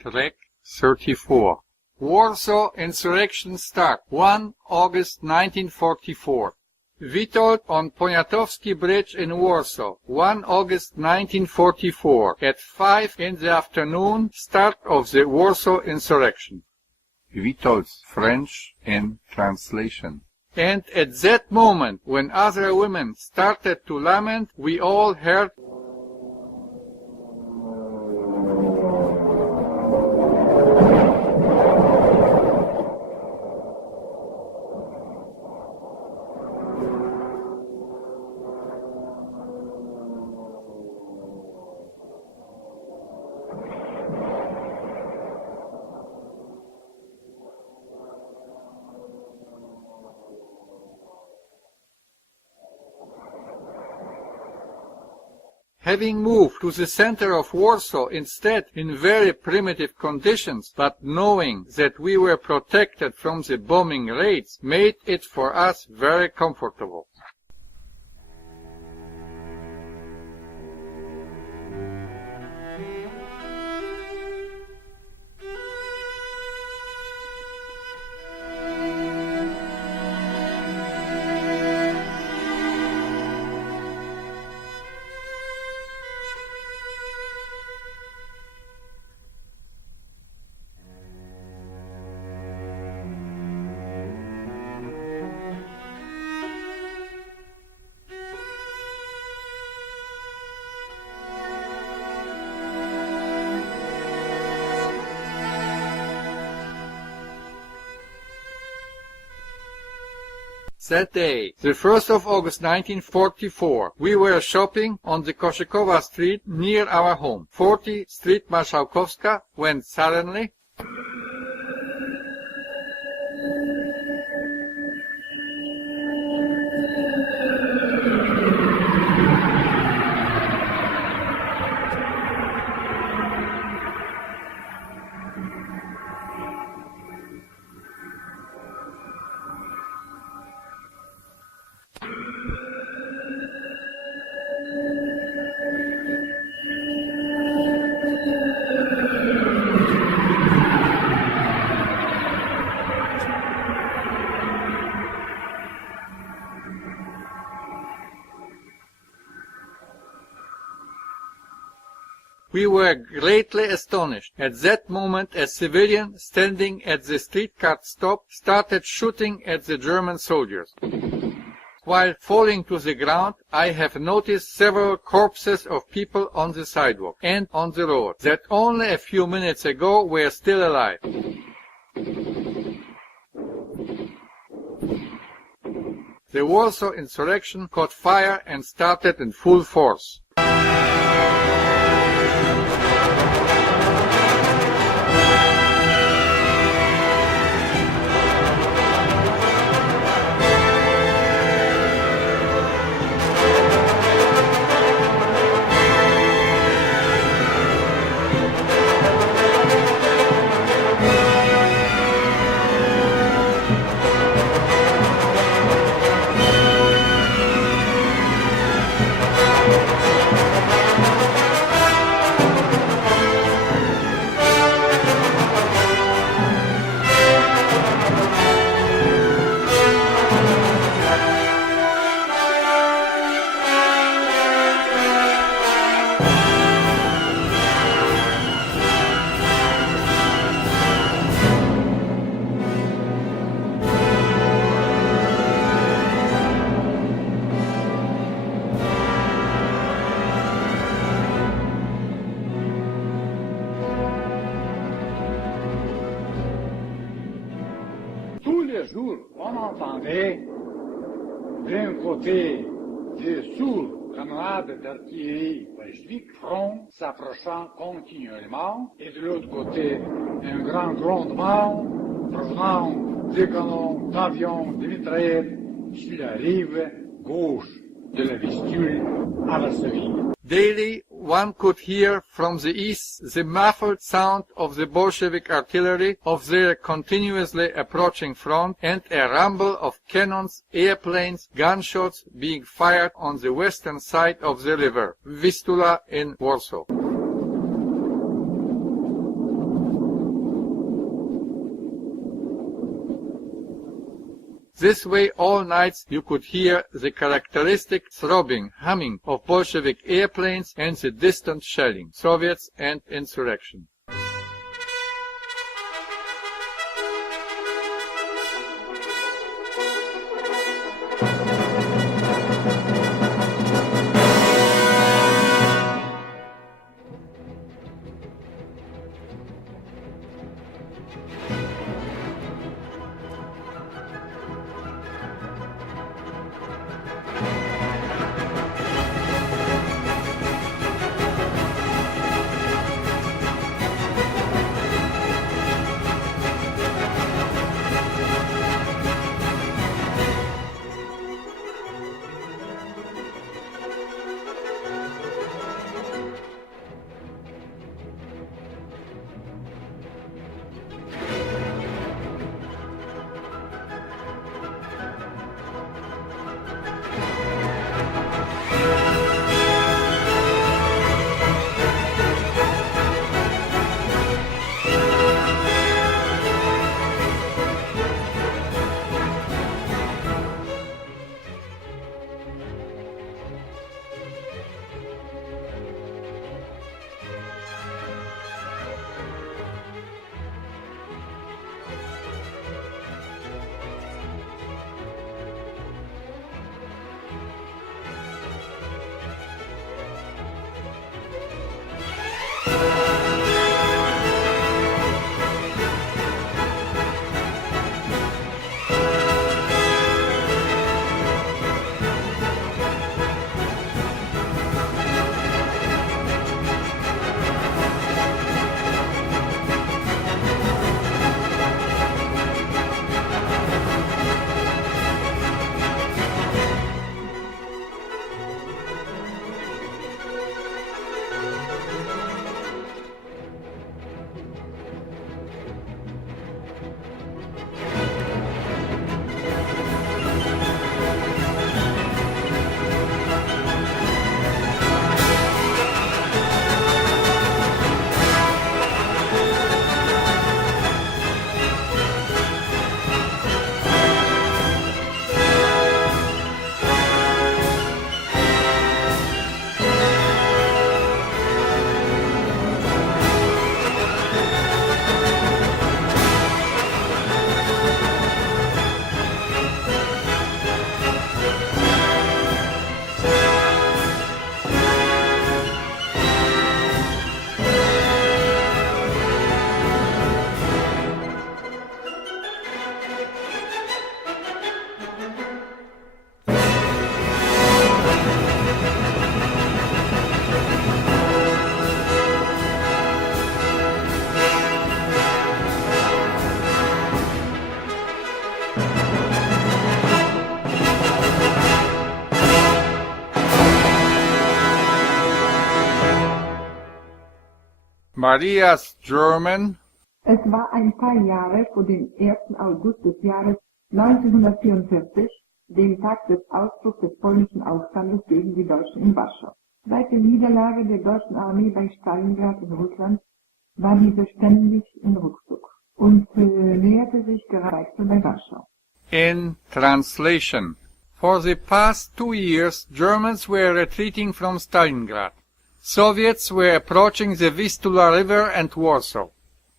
Track 34. Warsaw Insurrection Start, 1 August 1944. Witold on Poniatowski Bridge in Warsaw, 1 August 1944. At 5 in the afternoon, start of the Warsaw Insurrection. Witold's French in translation. And at that moment, when other women started to lament, we all heard having moved to the center of Warsaw instead in very primitive conditions, but knowing that we were protected from the bombing raids, made it for us very comfortable. That day, the 1st of August 1944, we were shopping on the Koszykowa Street near our home, 40 Street Marszałkowska, when suddenly we were greatly astonished. At that moment, a civilian standing at the streetcar stop started shooting at the German soldiers. While falling to the ground, I have noticed several corpses of people on the sidewalk and on the road that only a few minutes ago were still alive. The Warsaw Insurrection caught fire and started in full force. On entendait d'un côté des sourds canonnades d'artillerie bolchevique, front s'approchant continuellement, et de l'autre côté un grand grondement provenant des canons d'avions, de mitraillettes sur la rive gauche de la Vistule à Varsovie. Daily, one could hear from the east the muffled sound of the Bolshevik artillery, of their continuously approaching front, and a rumble of cannons, airplanes, gunshots being fired on the western side of the river, Vistula in Warsaw. This way all nights you could hear the characteristic throbbing, humming of Bolshevik airplanes and the distant shelling, Soviets and insurrection. Marias German. Es war ein paar Jahre vor dem 1. August des Jahres 1944, dem Tag des Ausbruchs des polnischen Aufstandes gegen die Deutschen in Warschau. Seit der Niederlage der deutschen Armee bei Stalingrad in Russland war diese ständig in Rückzug und näherte sich gerade bei Warschau. In translation. For the past 2 years, Germans were retreating from Stalingrad. Soviets were approaching the Vistula River and Warsaw.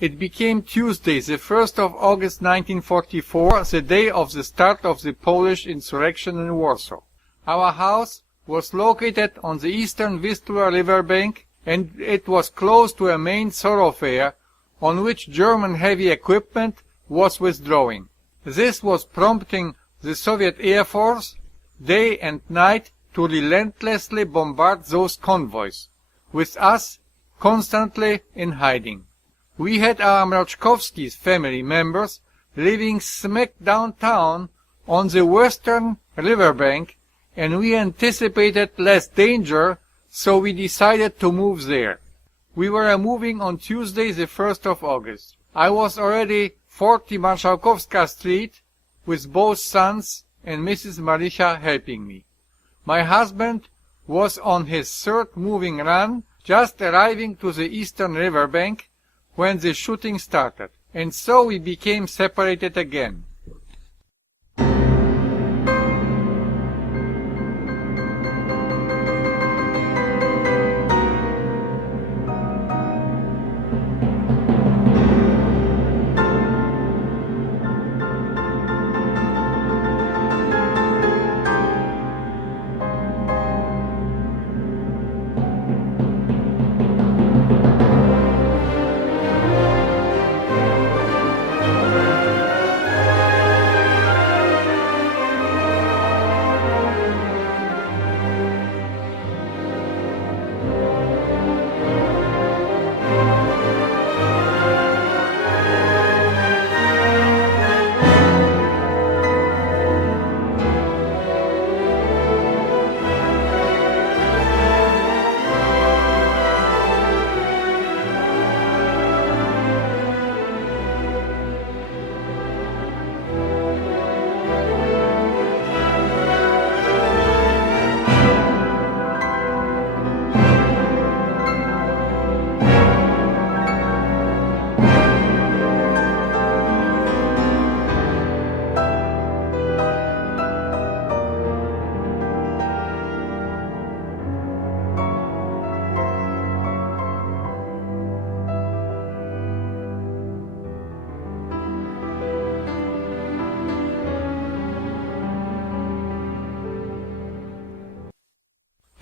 It became Tuesday, the 1st of August 1944, the day of the start of the Polish insurrection in Warsaw. Our house was located on the eastern Vistula river bank, and it was close to a main thoroughfare on which German heavy equipment was withdrawing. This was prompting the Soviet Air Force, day and night, to relentlessly bombard those convoys, with us constantly in hiding. We had our Mroczkowski's family members living smack downtown on the western riverbank, and we anticipated less danger, so we decided to move there. We were moving on Tuesday, the 1st of August. I was already 40 Marszałkowska Street, with both sons and Mrs. Marysia helping me. My husband was on his third moving run, just arriving to the eastern riverbank when the shooting started, and so we became separated again.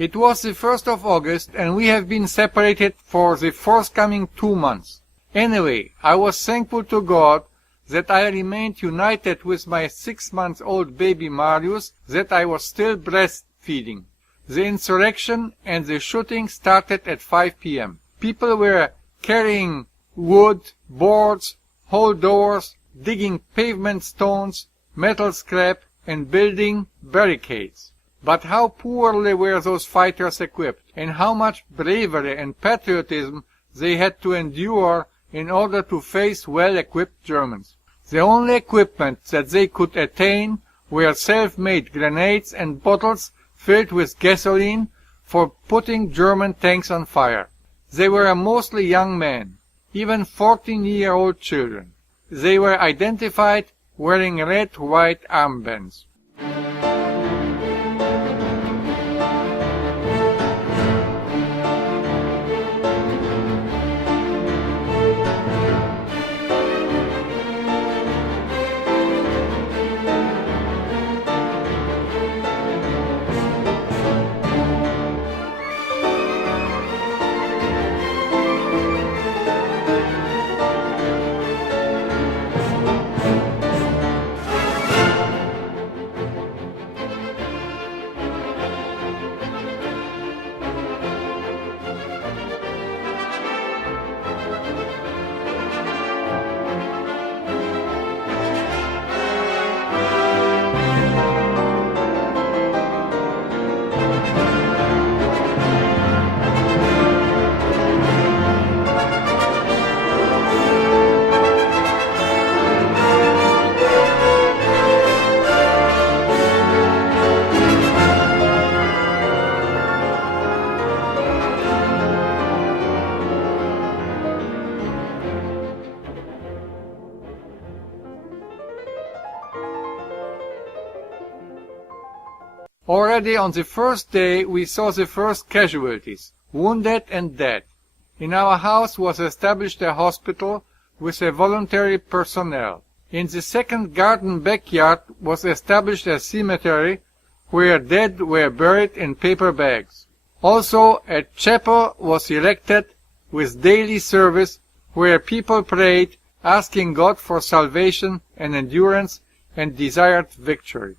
It was the 1st of August, and we have been separated for the forthcoming 2 months. Anyway, I was thankful to God that I remained united with my 6-month-old baby Marius, that I was still breastfeeding. The insurrection and the shooting started at 5 p.m. People were carrying wood, boards, whole doors, digging pavement stones, metal scrap, and building barricades. But how poorly were those fighters equipped, and how much bravery and patriotism they had to endure in order to face well-equipped Germans. The only equipment that they could attain were self-made grenades and bottles filled with gasoline for putting German tanks on fire. They were mostly young men, even 14-year-old children. They were identified wearing red-white armbands. Already on the first day we saw the first casualties, wounded and dead. In our house was established a hospital with a voluntary personnel. In the second garden backyard was established a cemetery where dead were buried in paper bags. Also a chapel was erected with daily service where people prayed, asking God for salvation and endurance and desired victory.